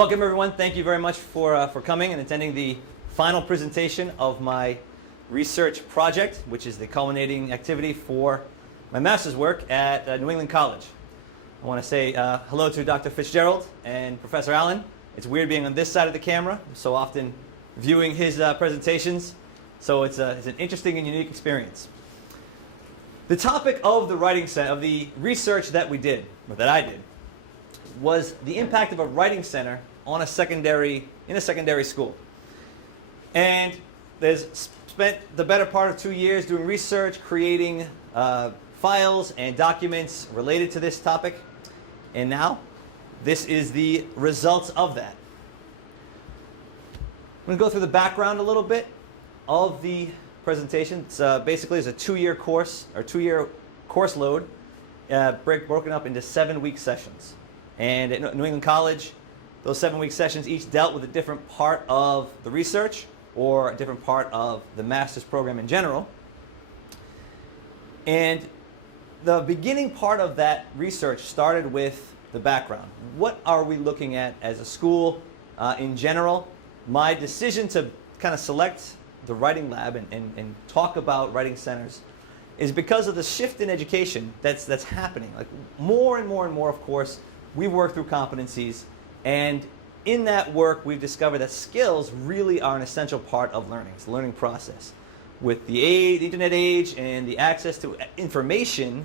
Welcome everyone. Thank you very much for coming and attending the final presentation of my research project, which is the culminating activity for my master's work at New England College. I want to say hello to Dr. Fitzgerald and Professor Allen. It's weird being on this side of the camera. I'm so often viewing his presentations, so it's an interesting and unique experience. The topic of the writing center, of the research that we did, or that I did, was the impact of a writing center on in a secondary school. And there's spent the better part of 2 years doing research, creating files and documents related to this topic. And now, this is the results of that. I'm going to go through the background a little bit of the presentation. It's basically a 2-year course, or 2-year course load, broken up into 7-week sessions. And at New England College, those 7-week sessions each dealt with a different part of the research or a different part of the master's program in general. And the beginning part of that research started with the background. What are we looking at as a school in general? My decision to kind of select the writing lab and talk about writing centers is because of the shift in education that's happening. Like more and more and more, of course, we work through competencies, and in that work we've discovered that skills really are an essential part of learning. It's the learning process. With the internet age and the access to information,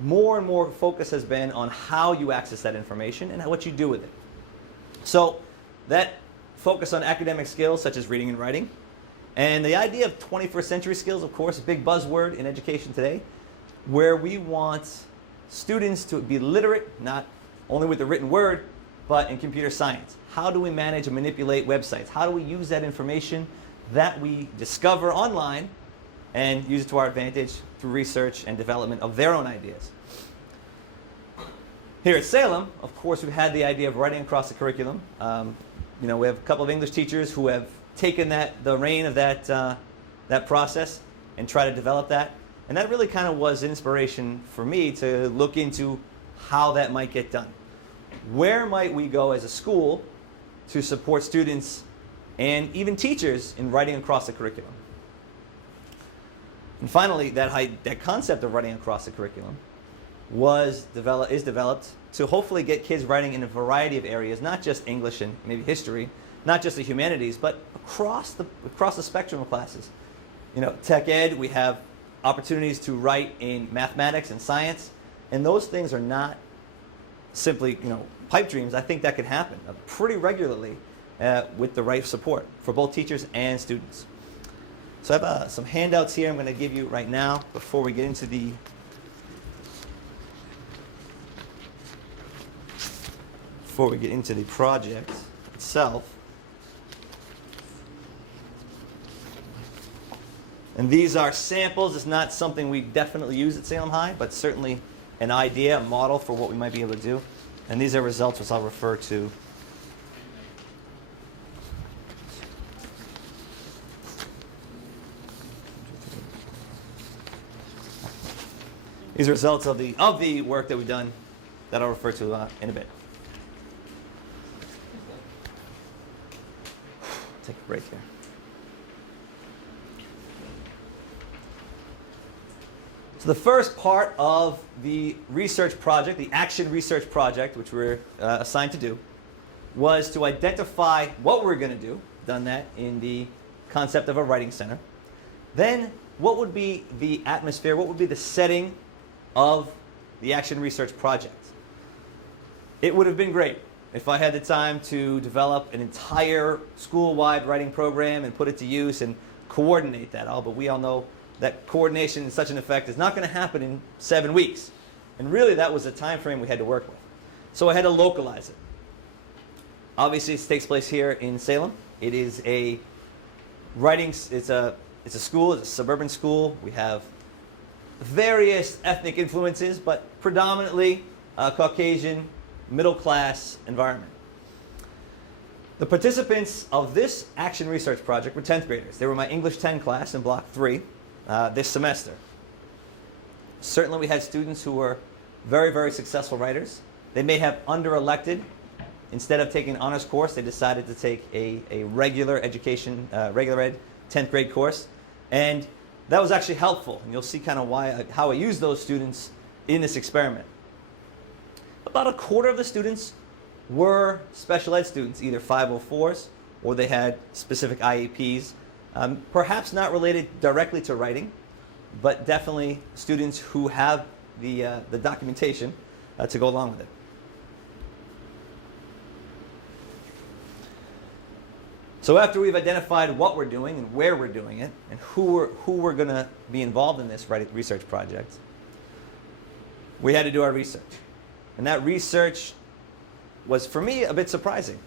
more and more focus has been on how you access that information and what you do with it. So that focus on academic skills such as reading and writing, and the idea of 21st century skills, of course, a big buzzword in education today, where we want students to be literate, not only with the written word, but in computer science. How do we manage and manipulate websites? How do we use that information that we discover online and use it to our advantage through research and development of their own ideas? Here at Salem, of course, we've had the idea of writing across the curriculum. We have a couple of English teachers who have taken the reign of that process and try to develop that. And that really kind of was inspiration for me to look into how that might get done. Where might we go as a school to support students and even teachers in writing across the curriculum? And finally, that concept of writing across the curriculum is developed to hopefully get kids writing in a variety of areas, not just English and maybe history, not just the humanities, but across the spectrum of classes. Tech ed, we have opportunities to write in mathematics and science, and those things are not simply pipe dreams. I think that could happen pretty regularly with the right support for both teachers and students. So I have some handouts here I'm going to give you right now before we get into the project itself. And these are samples. It's not something we definitely use at Salem High, but certainly an idea, a model for what we might be able to do. And these are results which I'll refer to. These are results of the work that we've done that I'll refer to in a bit. Take a break here. So the first part of the research project, the action research project, which we're assigned to do, was to identify what we're going to do. Done that in the concept of a writing center. Then, what would be the atmosphere, what would be the setting of the action research project? It would have been great if I had the time to develop an entire school-wide writing program and put it to use and coordinate that all, but we all know that coordination in such an effect is not going to happen in 7 weeks. And really that was the time frame we had to work with. So I had to localize it. Obviously it takes place here in Salem. It is a school, it's a suburban school. We have various ethnic influences, but predominantly Caucasian, middle-class environment. The participants of this action research project were 10th graders. They were my English 10 class in Block 3 this semester. Certainly we had students who were very, very successful writers. They may have under-elected instead of taking an honors course, they decided to take a regular education, regular ed 10th grade course. And that was actually helpful. And you'll see kind of how I use those students in this experiment. About a quarter of the students were special ed students, either 504s or they had specific IEPs, perhaps not related directly to writing, but definitely students who have the documentation to go along with it. So after we've identified what we're doing and where we're doing it and who we're going to be involved in this research project, we had to do our research. And that research was, for me, a bit surprising.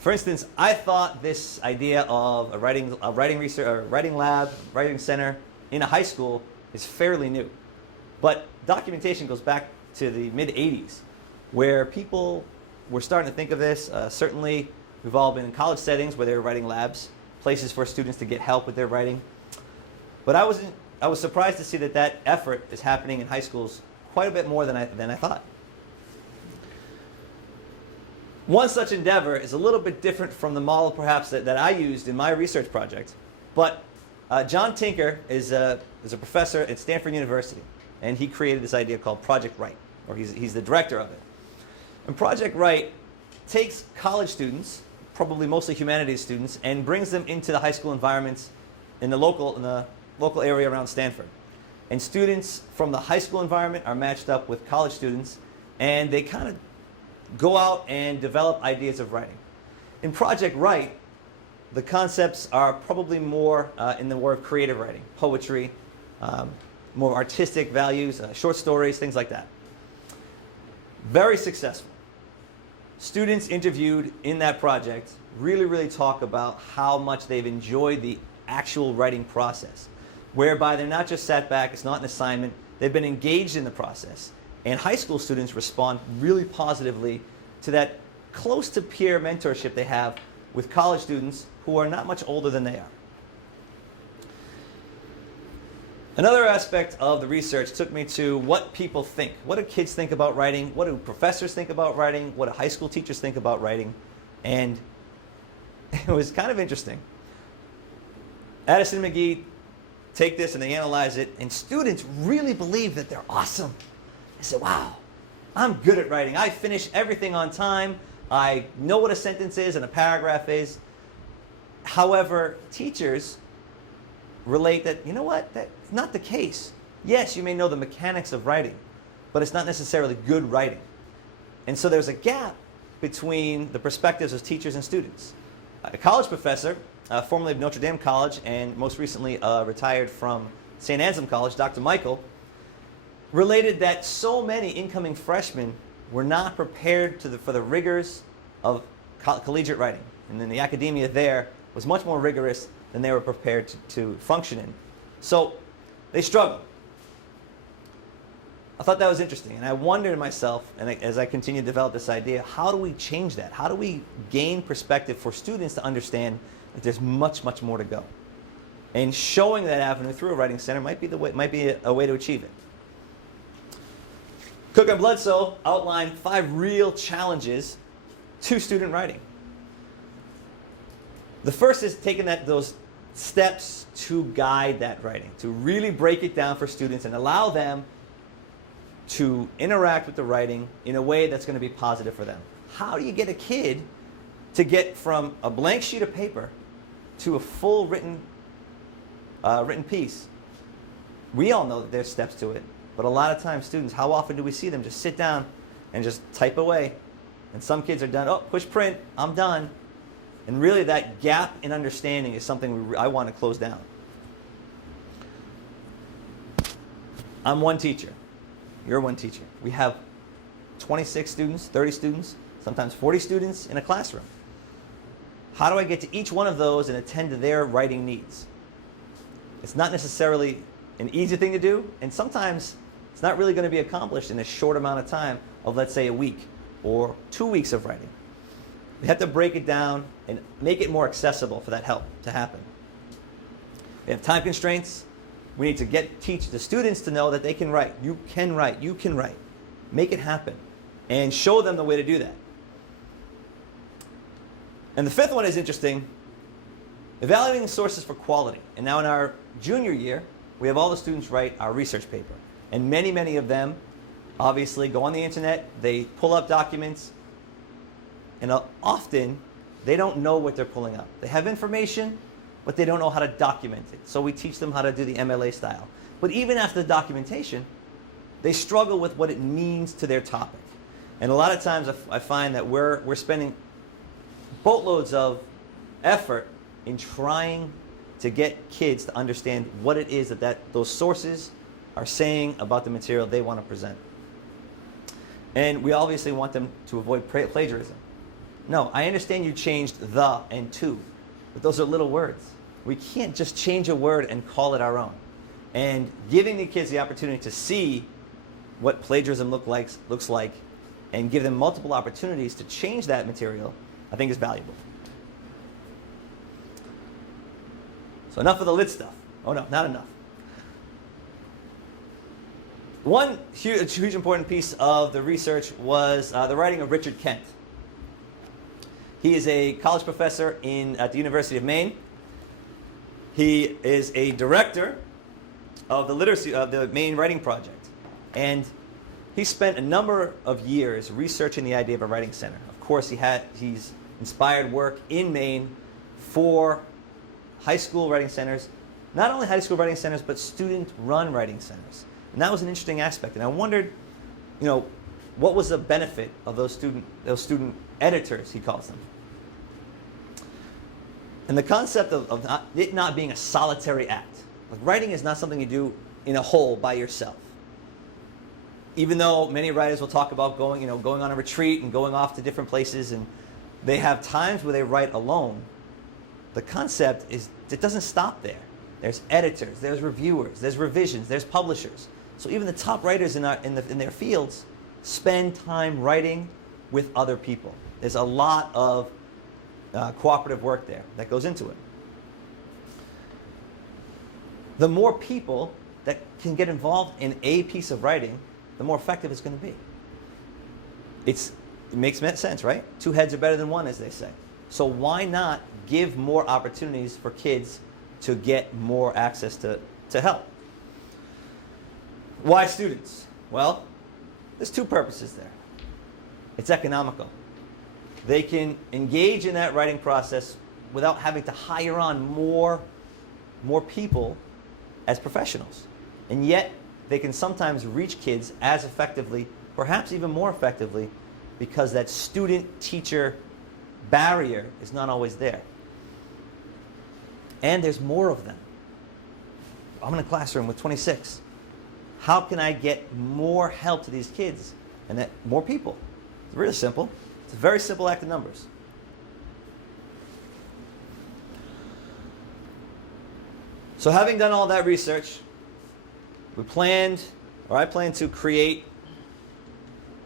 For instance, I thought this idea of a writing lab, writing center in a high school is fairly new. But documentation goes back to the mid-'80s, where people were starting to think of this. Certainly, we've all been in college settings where they were writing labs, places for students to get help with their writing. But I was surprised to see that effort is happening in high schools quite a bit more than I thought. One such endeavor is a little bit different from the model perhaps that I used in my research project. But John Tinker is a professor at Stanford University, and he created this idea called Project Write, or he's the director of it. And Project Write takes college students, probably mostly humanities students, and brings them into the high school environments in the local area around Stanford. And students from the high school environment are matched up with college students, and they kind of go out and develop ideas of writing. In Project Write, the concepts are probably more in the world of creative writing, poetry, more artistic values, short stories, things like that. Very successful. Students interviewed in that project really talk about how much they've enjoyed the actual writing process, whereby they're not just sat back, it's not an assignment, they've been engaged in the process. And high school students respond really positively to that close to peer mentorship they have with college students who are not much older than they are. Another aspect of the research took me to what people think. What do kids think about writing? What do professors think about writing? What do high school teachers think about writing? And it was kind of interesting. Addison McGee take this and they analyze it, and students really believe that they're awesome. They say, wow, I'm good at writing. I finish everything on time. I know what a sentence is and a paragraph is. However, teachers relate that, you know what, that's not the case. Yes, you may know the mechanics of writing, but it's not necessarily good writing. And so there's a gap between the perspectives of teachers and students. A college professor, formerly of Notre Dame College and most recently retired from St. Anselm College, Dr. Michael, related that so many incoming freshmen were not prepared for the rigors of collegiate writing. And then the academia there was much more rigorous than they were prepared to function in. So they struggled. I thought that was interesting, and I wondered to myself, and as I continued to develop this idea, how do we change that? How do we gain perspective for students to understand that there's much more to go? And showing that avenue through a writing center might be a way to achieve it. Cook and Bledsoe outlined 5 real challenges to student writing. The first is taking those steps to guide that writing, to really break it down for students and allow them to interact with the writing in a way that's going to be positive for them. How do you get a kid to get from a blank sheet of paper to a full written piece? We all know that there's steps to it, but a lot of times students, how often do we see them just sit down and just type away? And some kids are done, oh, push print, I'm done. And really that gap in understanding is something I want to close down. I'm one teacher. You're one teacher. We have 26 students, 30 students, sometimes 40 students in a classroom. How do I get to each one of those and attend to their writing needs? It's not necessarily an easy thing to do, and sometimes it's not really going to be accomplished in a short amount of time of, let's say, a week or 2 weeks of writing. We have to break it down and make it more accessible for that help to happen. We have time constraints. We need to teach the students to know that they can write. You can write. You can write. Make it happen. And show them the way to do that. And the fifth one is interesting, evaluating sources for quality. And now in our junior year, we have all the students write our research paper. And many, many of them obviously go on the internet, they pull up documents, and often they don't know what they're pulling up. They have information, but they don't know how to document it. So we teach them how to do the MLA style. But even after the documentation, they struggle with what it means to their topic. And a lot of times I find that we're spending boatloads of effort in trying to get kids to understand what it is that those sources are saying about the material they want to present. And we obviously want them to avoid plagiarism. No, I understand you changed the and to, but those are little words. We can't just change a word and call it our own. And giving the kids the opportunity to see what plagiarism looks like and give them multiple opportunities to change that material, I think is valuable. So enough of the lit stuff. Oh no, not enough. One huge important piece of the research was the writing of Richard Kent. He is a college professor at the University of Maine. He is a director of the Maine Writing Project. And he spent a number of years researching the idea of a writing center. Of course, he's inspired work in Maine for high school writing centers, not only high school writing centers, but student-run writing centers. And that was an interesting aspect. And I wondered, what was the benefit of those student editors, he calls them. And the concept of it not being a solitary act. Like writing is not something you do in a hole by yourself. Even though many writers will talk about going on a retreat and going off to different places, and they have times where they write alone, the concept is it doesn't stop there. There's editors, there's reviewers, there's revisions, there's publishers. So even the top writers in their fields spend time writing with other people. There's a lot of cooperative work there that goes into it. The more people that can get involved in a piece of writing, the more effective it's going to be. It makes sense, right? Two heads are better than one, as they say. So why not give more opportunities for kids to get more access to help? Why students? Well, there's two purposes there. It's economical. They can engage in that writing process without having to hire on more people as professionals. And yet, they can sometimes reach kids as effectively, perhaps even more effectively, because that student-teacher barrier is not always there. And there's more of them. I'm in a classroom with 26. How can I get more help to these kids and that more people? It's really simple. It's a very simple act of numbers. So having done all that research, I plan to create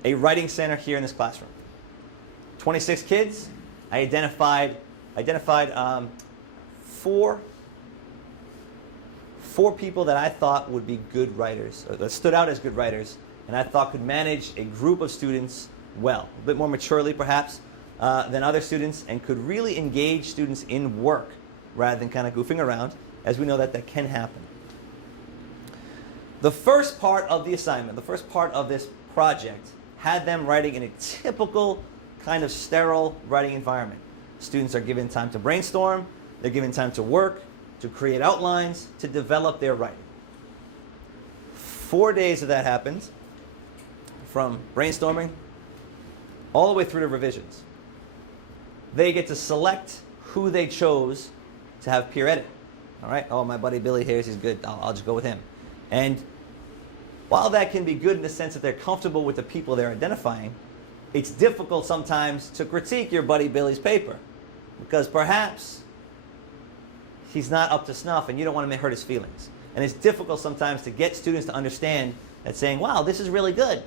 a writing center here in this classroom. 26 kids. I identified four people that I thought would be good writers, or that stood out as good writers, and I thought could manage a group of students well, a bit more maturely perhaps than other students, and could really engage students in work rather than kind of goofing around, as we know that can happen. The first part of the assignment, the first part of this project, had them writing in a typical kind of sterile writing environment. Students are given time to brainstorm, they're given time to work, to create outlines, to develop their writing. 4 days of that happened, from brainstorming all the way through to revisions. They get to select who they chose to have peer edit. All right, oh, my buddy Billy here, he's good, I'll just go with him. And while that can be good in the sense that they're comfortable with the people they're identifying, it's difficult sometimes to critique your buddy Billy's paper, because perhaps he's not up to snuff and you don't want to hurt his feelings. And it's difficult sometimes to get students to understand that saying, wow, this is really good.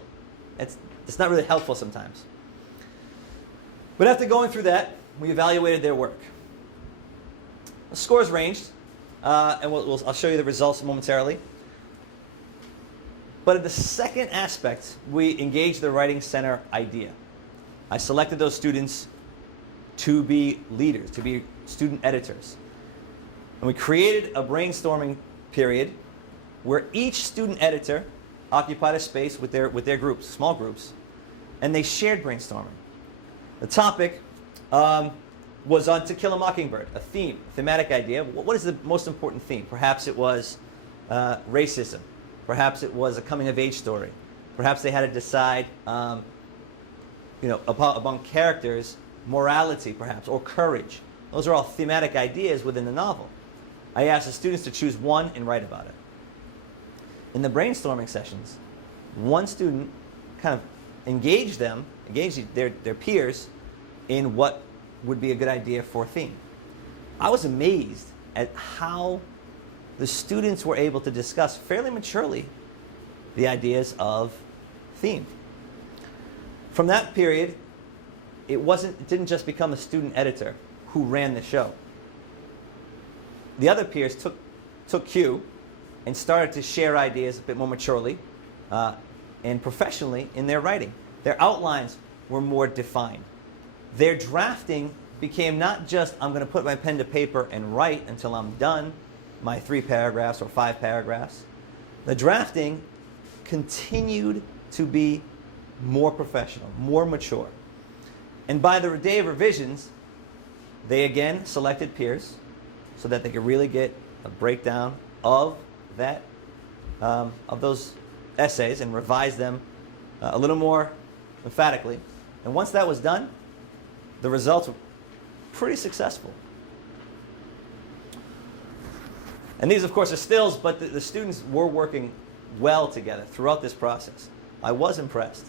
It's not really helpful sometimes. But after going through that, we evaluated their work. The scores ranged, and I'll show you the results momentarily. But in the second aspect, we engaged the Writing Center idea. I selected those students to be leaders, to be student editors. And we created a brainstorming period where each student editor occupied a space with their groups, small groups, and they shared brainstorming. The topic was on To Kill a Mockingbird, a theme, a thematic idea. What is the most important theme? Perhaps it was racism. Perhaps it was a coming-of-age story. Perhaps they had to decide, among characters, morality, perhaps, or courage. Those are all thematic ideas within the novel. I asked the students to choose one and write about it. In the brainstorming sessions, one student kind of engaged their peers in what would be a good idea for a theme. I was amazed at how the students were able to discuss fairly maturely the ideas of theme. From that period, it didn't just become a student editor who ran the show. The other peers took cue and started to share ideas a bit more maturely and professionally in their writing. Their outlines were more defined. Their drafting became not just, I'm going to put my pen to paper and write until I'm done my 3 paragraphs or 5 paragraphs. The drafting continued to be more professional, more mature. And by the day of revisions, they again selected peers so that they could really get a breakdown of those essays and revise them a little more emphatically. And once that was done, the results were pretty successful. And these, of course, are stills, but the students were working well together throughout this process. I was impressed.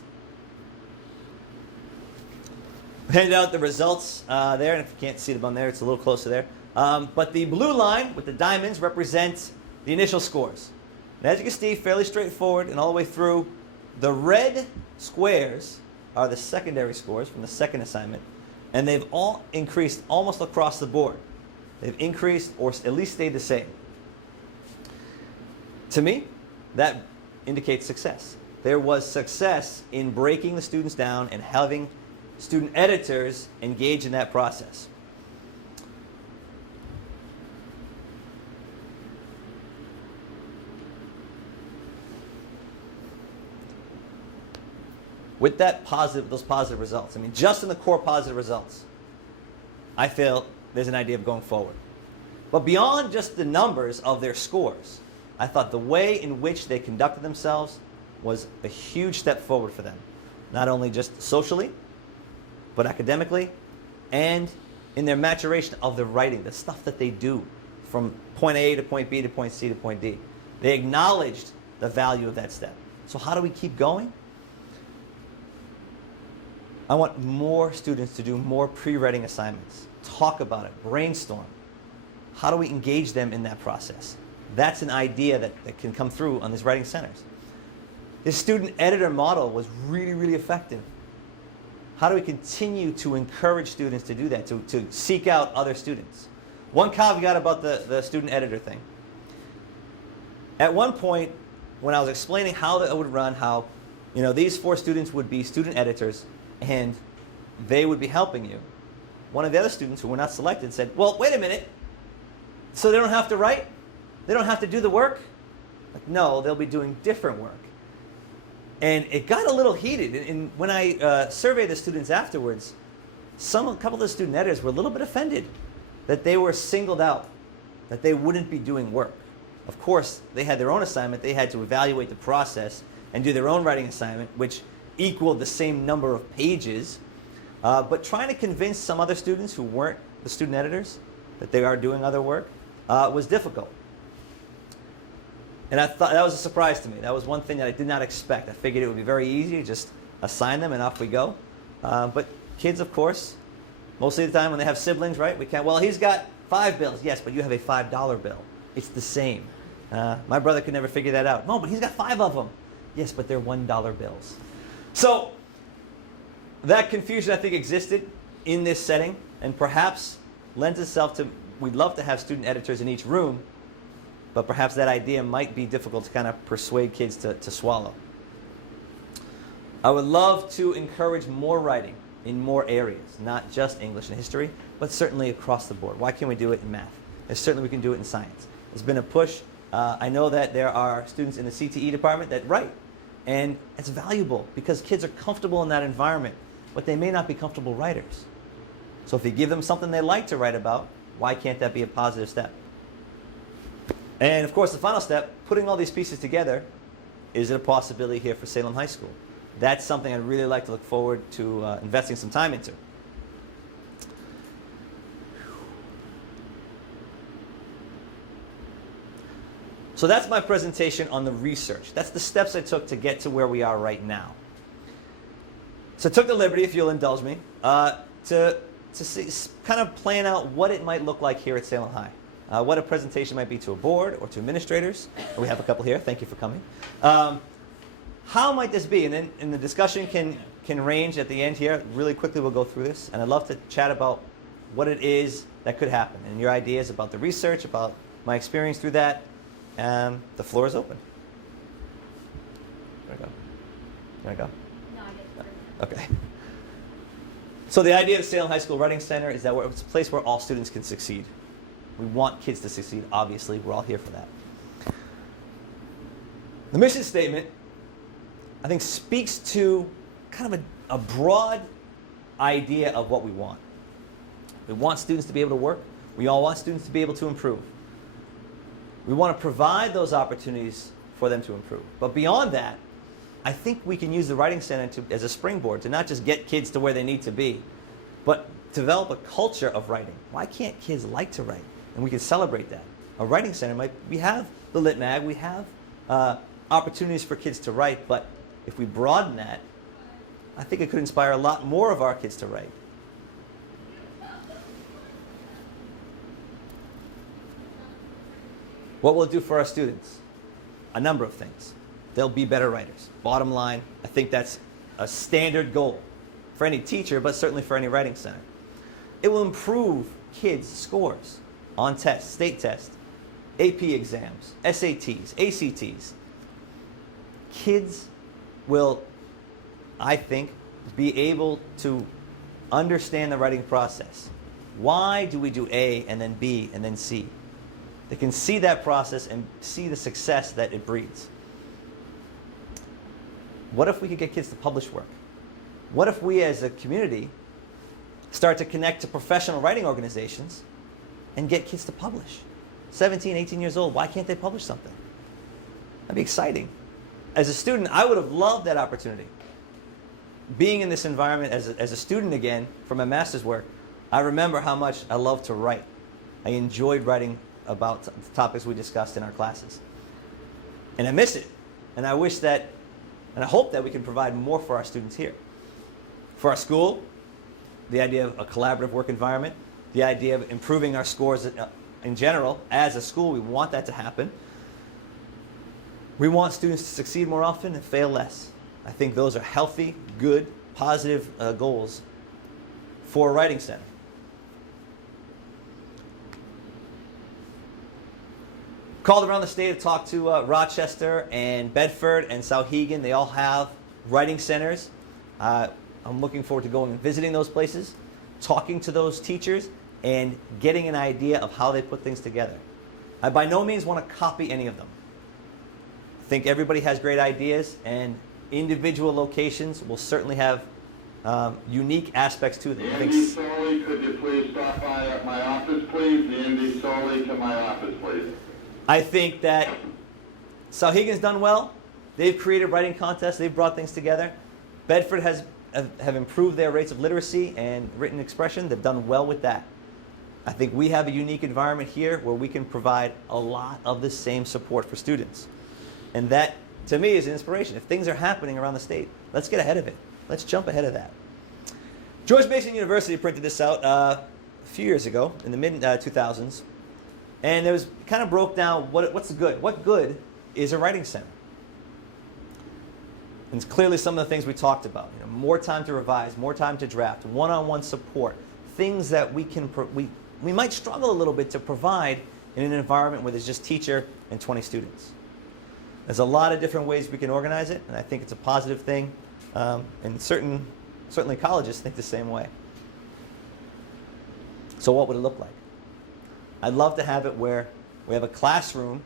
I handed out the results there, and if you can't see them on there, it's a little closer there. But the blue line with the diamonds represents the initial scores. And as you can see, fairly straightforward and all the way through. The red squares are the secondary scores from the second assignment, and they've all increased almost across the board. They've increased or at least stayed the same. To me, that indicates success. There was success in breaking the students down and having student editors engage in that process. With those positive results, I mean, just in the core positive results, I feel there's an idea of going forward. But beyond just the numbers of their scores, I thought the way in which they conducted themselves was a huge step forward for them. Not only just socially, but academically, and in their maturation of the writing, the stuff that they do from point A to point B to point C to point D. They acknowledged the value of that step. So how do we keep going? I want more students to do more pre-writing assignments. Talk about it, brainstorm. How do we engage them in that process? That's an idea that can come through on these writing centers. This student editor model was really, really effective. How do we continue to encourage students to do that, to seek out other students? One caveat about the student editor thing. At one point, when I was explaining how that would run, how these 4 students would be student editors and they would be helping you, one of the other students who were not selected said, well, wait a minute, so they don't have to write? They don't have to do the work? Like, no, they'll be doing different work. And it got a little heated. And when I surveyed the students afterwards, a couple of the student editors were a little bit offended that they were singled out, that they wouldn't be doing work. Of course, they had their own assignment. They had to evaluate the process and do their own writing assignment, which equaled the same number of pages. But trying to convince some other students who weren't the student editors that they are doing other work was difficult. And I thought that was a surprise to me. That was one thing that I did not expect. I figured it would be very easy, just assign them and off we go. But kids, of course, most of the time when they have siblings, right? Well, he's got 5 bills. Yes, but you have a $5 bill. It's the same. My brother could never figure that out. No, but he's got 5 of them. Yes, but they're $1 bills. So that confusion, I think, existed in this setting and perhaps lends itself to, we'd love to have student editors in each room, but perhaps that idea might be difficult to kind of persuade kids to swallow. I would love to encourage more writing in more areas, not just English and history, but certainly across the board. Why can't we do it in math? And certainly we can do it in science. There's been a push. I know that there are students in the CTE department that write, and it's valuable because kids are comfortable in that environment, but they may not be comfortable writers. So if you give them something they like to write about, why can't that be a positive step? And of course, the final step, putting all these pieces together, is it a possibility here for Salem High School? That's something I'd really like to look forward to investing some time into. So that's my presentation on the research. That's the steps I took to get to where we are right now. So I took the liberty, if you'll indulge me, to kind of plan out what it might look like here at Salem High. What a presentation might be to a board or to administrators. We have a couple here. Thank you for coming. How might this be? And then in the discussion can range at the end here. Really quickly we'll go through this. And I'd love to chat about what it is that could happen and your ideas about the research, about my experience through that. The floor is open. There we go. There we go. No, I get it. Okay. So the idea of Salem High School Writing Center is that it's a place where all students can succeed. We want kids to succeed, obviously. We're all here for that. The mission statement, I think, speaks to kind of a broad idea of what we want. We want students to be able to work. We all want students to be able to improve. We want to provide those opportunities for them to improve. But beyond that, I think we can use the Writing Center as a springboard to not just get kids to where they need to be, but develop a culture of writing. Why can't kids like to write? And we can celebrate that. A Writing Center we have the Lit Mag, we have opportunities for kids to write, but if we broaden that, I think it could inspire a lot more of our kids to write. What will it do for our students? A number of things. They'll be better writers. Bottom line, I think that's a standard goal for any teacher, but certainly for any writing center. It will improve kids' scores on tests, state tests, AP exams, SATs, ACTs. Kids will, I think, be able to understand the writing process. Why do we do A and then B and then C? They can see that process and see the success that it breeds. What if we could get kids to publish work? What if we as a community start to connect to professional writing organizations and get kids to publish? 17, 18 years old, why can't they publish something? That'd be exciting. As a student, I would have loved that opportunity. Being in this environment as a student again for my master's work, I remember how much I loved to write. I enjoyed writing about the topics we discussed in our classes. And I miss it. And I wish that, and I hope that we can provide more for our students here. For our school, the idea of a collaborative work environment, the idea of improving our scores in general. As a school, we want that to happen. We want students to succeed more often and fail less. I think those are healthy, good, positive goals for a writing center. Called around the state to talk to Rochester and Bedford and Souhegan. They all have writing centers. I'm looking forward to going and visiting those places, talking to those teachers, and getting an idea of how they put things together. I by no means want to copy any of them. I think everybody has great ideas, and individual locations will certainly have unique aspects to them. Andy Soley, could you please stop by at my office, please? Andy Soley to my office, please. I think that Souhegan's done well. They've created writing contests. They've brought things together. Bedford have improved their rates of literacy and written expression. They've done well with that. I think we have a unique environment here where we can provide a lot of the same support for students. And that, to me, is an inspiration. If things are happening around the state, let's get ahead of it. Let's jump ahead of that. George Mason University printed this out a few years ago, in the mid-2000s. And it was kind of broke down what's the good. What good is a writing center? And it's clearly some of the things we talked about. You know, more time to revise, more time to draft, one-on-one support, things that we might struggle a little bit to provide in an environment where there's just teacher and 20 students. There's a lot of different ways we can organize it, and I think it's a positive thing. In certain certainly colleges think the same way. So what would it look like? I'd love to have it where we have a classroom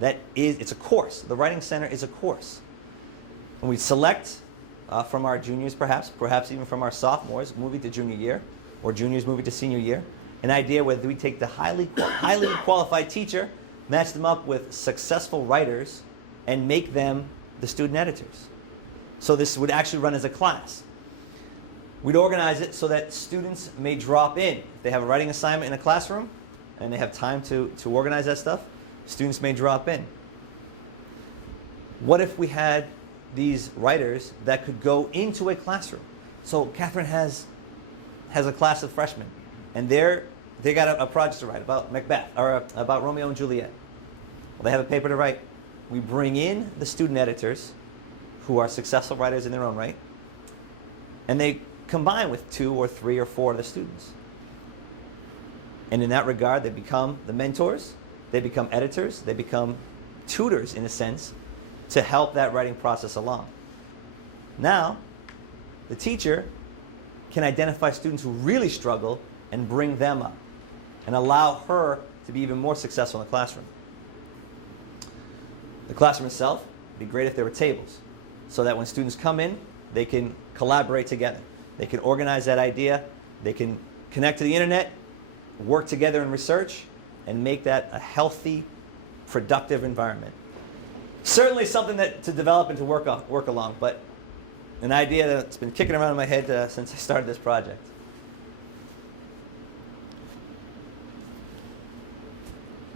that it's a course. The Writing Center is a course. And we select from our juniors perhaps even from our sophomores moving to junior year, or juniors moving to senior year, an idea where we take the highly qualified teacher, match them up with successful writers, and make them the student editors. So this would actually run as a class. We'd organize it so that students may drop in. If they have a writing assignment in a classroom and they have time to organize that stuff, students may drop in. What if we had these writers that could go into a classroom? So Catherine has a class of freshmen, and they got a project to write about Macbeth, or about Romeo and Juliet. Well, they have a paper to write. We bring in the student editors, who are successful writers in their own right, and they combine with 2 or 3 or 4 of the students. And in that regard, they become the mentors, they become editors, they become tutors, in a sense, to help that writing process along. Now, the teacher can identify students who really struggle and bring them up and allow her to be even more successful in the classroom. The classroom itself would be great if there were tables, so that when students come in, they can collaborate together. They can organize that idea, they can connect to the internet, work together in research, and make that a healthy, productive environment. Certainly something to develop and to work along, but an idea that's been kicking around in my head since I started this project.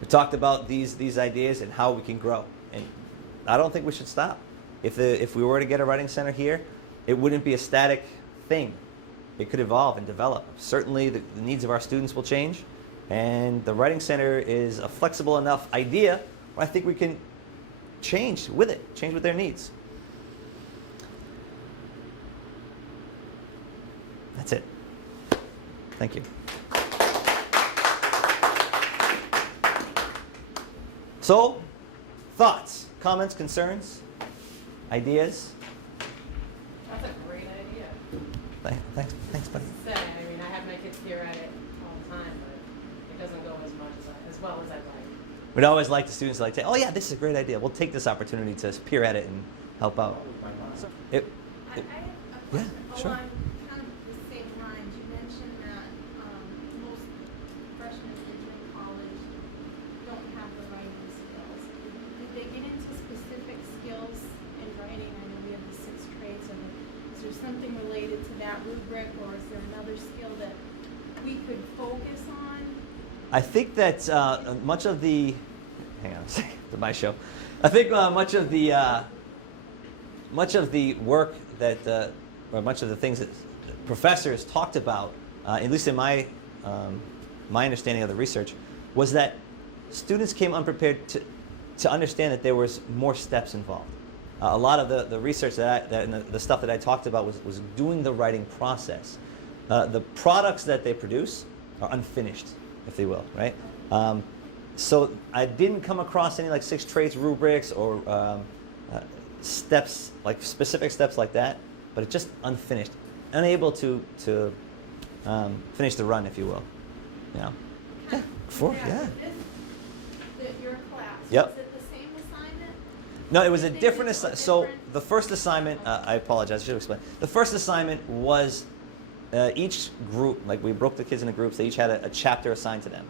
We talked about these ideas and how we can grow, and I don't think we should stop. If we were to get a writing center here, it wouldn't be a static thing. It could evolve and develop. Certainly the needs of our students will change, and the writing center is a flexible enough idea where I think we can change with their needs. That's it. Thank you. So, thoughts, comments, concerns, ideas? That's a great idea. Thanks, buddy. Say, I mean, I have my kids peer at it all the time, but it doesn't go as well as I'd like. We'd always like the students to say, oh yeah, this is a great idea. We'll take this opportunity to peer at it and help out. I have a question. sure. Along kind of the same lines, you mentioned that most freshmen entering college don't have the writing skills. Did they get into specific skills in writing? I know we have the 6 traits. Is there something related to that rubric, or is there another skill that we could focus on? I think that much of the, hang on a second, to my show. I think much of the work that, or much of the things that professors talked about, at least in my understanding of the research, was that students came unprepared to understand that there was more steps involved. A lot of the research the stuff that I talked about was doing the writing process. The products that they produce are unfinished, if they will, right? So I didn't come across any like 6 traits rubrics or steps, like specific steps like that, but it's just unfinished, unable to finish the run, if you will. You know? Yeah, Your class, Yep. was it the same assignment? No, it was a Did they different do assignment. So different- the first assignment, I apologize, I should explain. The first assignment was each group, like we broke the kids into groups, they each had a chapter assigned to them.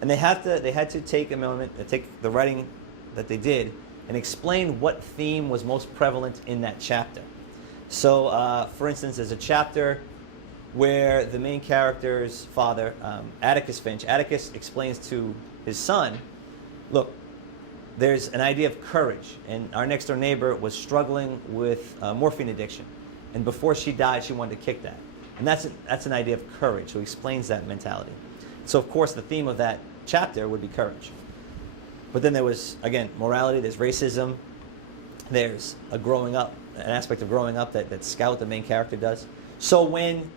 And they had to take a moment, take the writing that they did and explain what theme was most prevalent in that chapter. So, for instance, there's a chapter where the main character's father, Atticus Finch, Atticus explains to his son, look, there's an idea of courage, and our next door neighbor was struggling with morphine addiction, and before she died, she wanted to kick that. And that's an idea of courage, so he explains that mentality. So of course the theme of that chapter would be courage. But then there was, again, morality, there's racism, there's an aspect of growing up that Scout, the main character, does. So when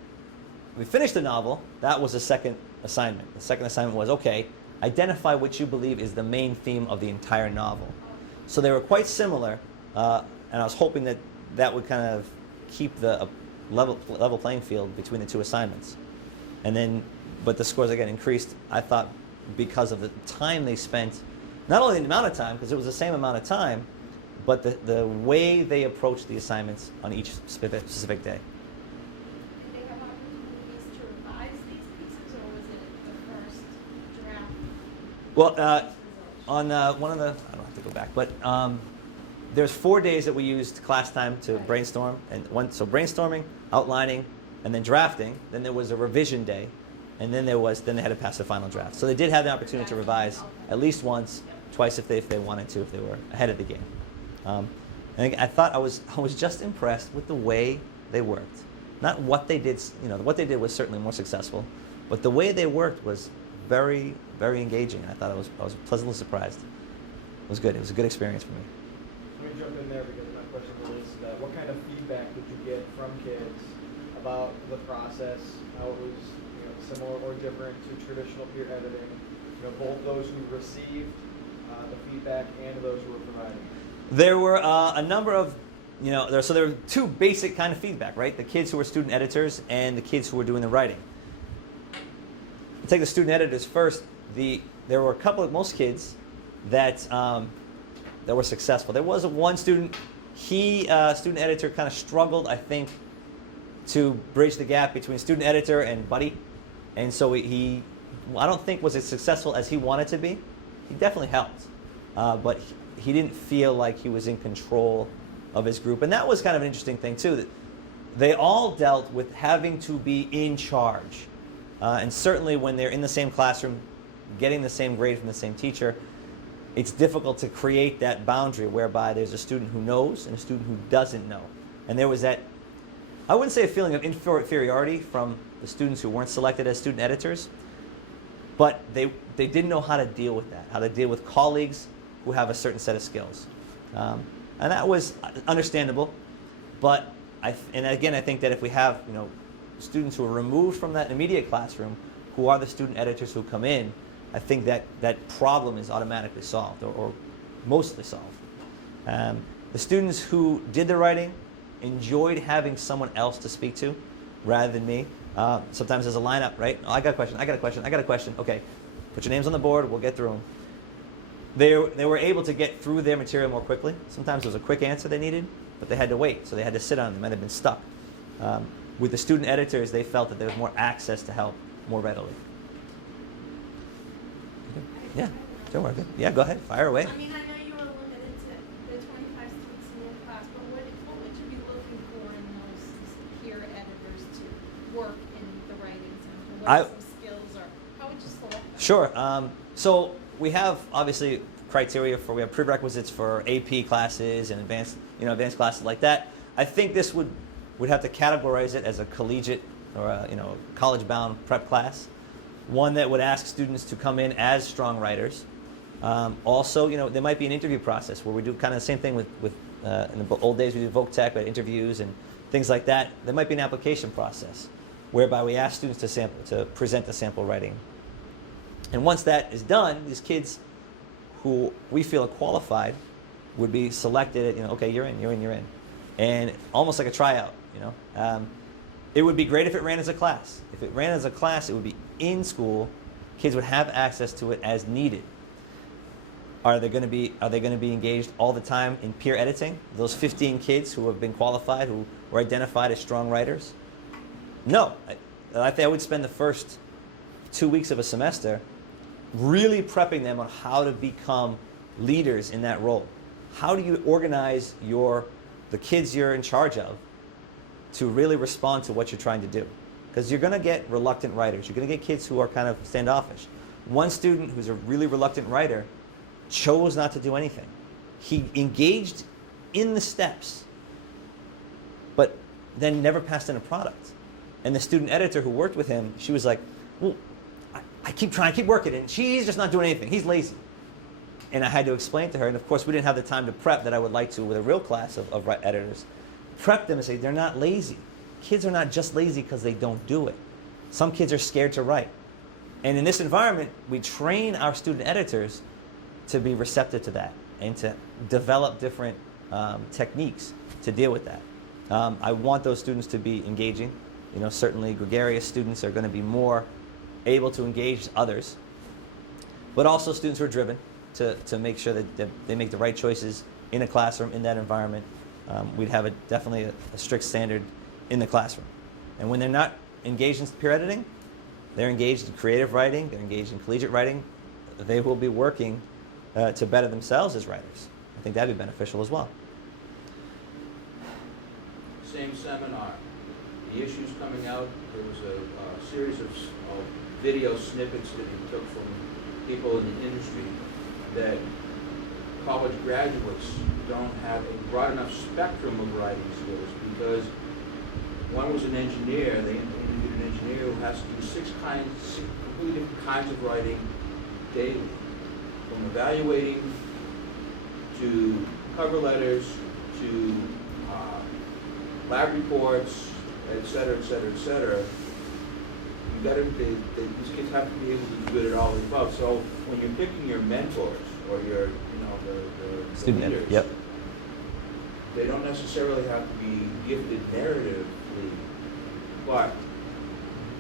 we finished the novel, that was the second assignment. The second assignment was, okay, identify what you believe is the main theme of the entire novel. So they were quite similar, and I was hoping that would kind of keep the level playing field between the two assignments. And then, but the scores again increased, I thought, because of the time they spent, not only the amount of time, because it was the same amount of time, but the way they approached the assignments on each specific day. Did they have opportunities to revise these pieces, or was it the first draft? Well, results? on one of the, I don't have to go back, but there's 4 days that we used class time to Right. brainstorm, and so brainstorming, outlining, and then drafting. Then there was a revision day, and then they had to pass the final draft. So they did have the opportunity to revise at least once, twice if they wanted to, if they were ahead of the game. And I thought I was just impressed with the way they worked. Not what they did, what they did was certainly more successful, but the way they worked was very, very engaging. I thought I was pleasantly surprised. It was good. It was a good experience for me. Let me jump in there because my question relates to that. What kind of feedback did you get from kids about the process, how it was similar or different to traditional peer editing? Both those who received the feedback and those who were providing. There were a number of, so there were two basic kind of feedback, right? The kids who were student editors and the kids who were doing the writing. I'll take the student editors first. There were most kids that were successful. There was one student, student editor, kind of struggled, I think, to bridge the gap between student editor and buddy. And so I don't think was as successful as he wanted to be. He definitely helped, but he didn't feel like he was in control of his group. And that was kind of an interesting thing too, that they all dealt with having to be in charge. And certainly when they're in the same classroom, getting the same grade from the same teacher, it's difficult to create that boundary whereby there's a student who knows and a student who doesn't know. And there was that, I wouldn't say a feeling of inferiority from the students who weren't selected as student editors, but they didn't know how to deal with that, how to deal with colleagues who have a certain set of skills. And that was understandable, but and again, I think that if we have students who are removed from that immediate classroom, who are the student editors who come in, I think that problem is automatically solved or mostly solved. The students who did the writing enjoyed having someone else to speak to rather than me. Sometimes there's a lineup, right? Oh, I got a question, I got a question, I got a question. Okay, put your names on the board, we'll get through them. They were able to get through their material more quickly. Sometimes there was a quick answer they needed, but they had to wait, so they had to sit on it. They might have been stuck. With the student editors, they felt that there was more access to help more readily. Yeah, don't worry. Yeah, go ahead, fire away. I mean, I know you were limited to the 25 students in your class, but what would you be looking for in those peer editors to work in the writing center? What are some skills, or how would you select them? Sure. So we have obviously criteria we have prerequisites for AP classes and advanced classes like that. I think this would have to categorize it as a collegiate or a college-bound prep class. One that would ask students to come in as strong writers. Also, there might be an interview process where we do kind of the same thing with in the old days we did Voc Tech, we had interviews and things like that. There might be an application process whereby we ask students to present a sample writing. And once that is done, these kids who we feel are qualified would be selected. Okay, you're in, and almost like a tryout. It would be great if it ran as a class. If it ran as a class, it would be in school. Kids would have access to it as needed. Are they going to be engaged all the time in peer editing? Those 15 kids who have been qualified, who were identified as strong writers? No. I think I would spend the first 2 weeks of a semester really prepping them on how to become leaders in that role. How do you organize the kids you're in charge of to really respond to what you're trying to do? Because you're going to get reluctant writers. You're going to get kids who are kind of standoffish. One student who's a really reluctant writer chose not to do anything. He engaged in the steps, but then never passed in a product. And the student editor who worked with him, she was like, well, I keep trying, I keep working, and he's just not doing anything. He's lazy. And I had to explain to her, and of course we didn't have the time to prep that I would like to with a real class of editors. Prep them and say, they're not lazy. Kids are not just lazy because they don't do it. Some kids are scared to write. And in this environment, we train our student editors to be receptive to that and to develop different techniques to deal with that. I want those students to be engaging. You know, certainly gregarious students are going to be more able to engage others, but also students who are driven to make sure that they make the right choices in a classroom, in that environment. We'd have definitely a strict standard in the classroom. And when they're not engaged in peer editing, they're engaged in creative writing, they're engaged in collegiate writing, they will be working to better themselves as writers. I think that'd be beneficial as well. Same seminar, the issues coming out, there was a series of video snippets that he took from people in the industry that college graduates don't have a broad enough spectrum of writing skills, because one was an engineer, they interviewed an engineer who has to do six completely different kinds of writing daily, from evaluating to cover letters to lab reports, et cetera, et cetera, et cetera. You got to, these kids have to be able to do good at all the above. So when you're picking your mentors or your, you know, the Student leaders, yep. they don't necessarily have to be gifted narratively, but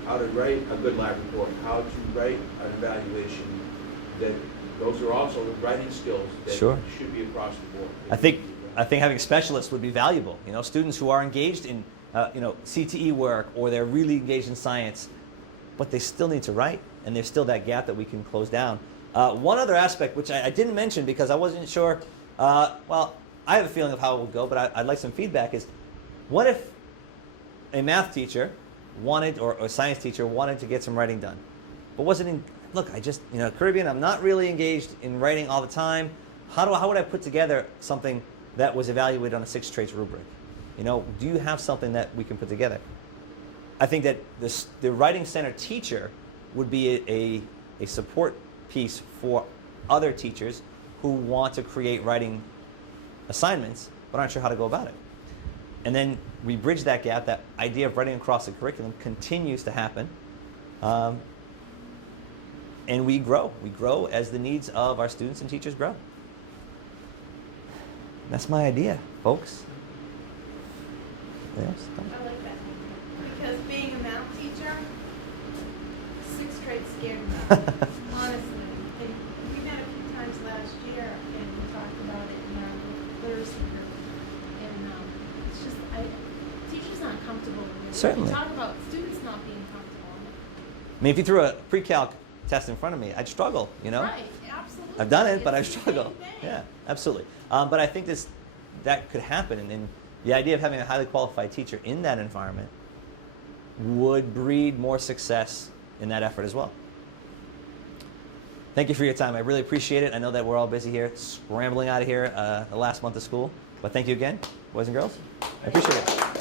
how to write a good lab report, how to write an evaluation, that those are also the writing skills that Sure. should be across the board. I think having specialists would be valuable. You know, students who are engaged in you know, CTE work, or they're really engaged in science, but they still need to write, and there's still that gap that we can close down. One other aspect, which I didn't mention because I wasn't sure, well, I have a feeling of how it would go, but I'd like some feedback, is what if a math teacher wanted, or a science teacher wanted to get some writing done, but wasn't in, look, I just, you know, Karibian, I'm not really engaged in writing all the time. How would I put together something that was evaluated on a 6 traits rubric? You know, do you have something that we can put together? I think that the Writing Center teacher would be a support piece for other teachers who want to create writing assignments but aren't sure how to go about it. And then we bridge that gap. That idea of writing across the curriculum continues to happen. And we grow. We grow as the needs of our students and teachers grow. That's my idea, folks. Yes? I like that, because being a math teacher, 6 traits scared me, honestly. And we met a few times last year, and we talked about it in our literacy group. And it's just, teachers aren't comfortable with it. Certainly. We talk about students not being comfortable. I mean, if you threw a pre-calc test in front of me, I'd struggle, you know? Right, absolutely. I've done it, but I've It's the struggled. same thing. Yeah, absolutely. But I think that could happen, and the idea of having a highly qualified teacher in that environment would breed more success in that effort as well. Thank you for your time. I really appreciate it. I know that we're all busy here, scrambling out of here the last month of school. But thank you again, boys and girls. I appreciate it.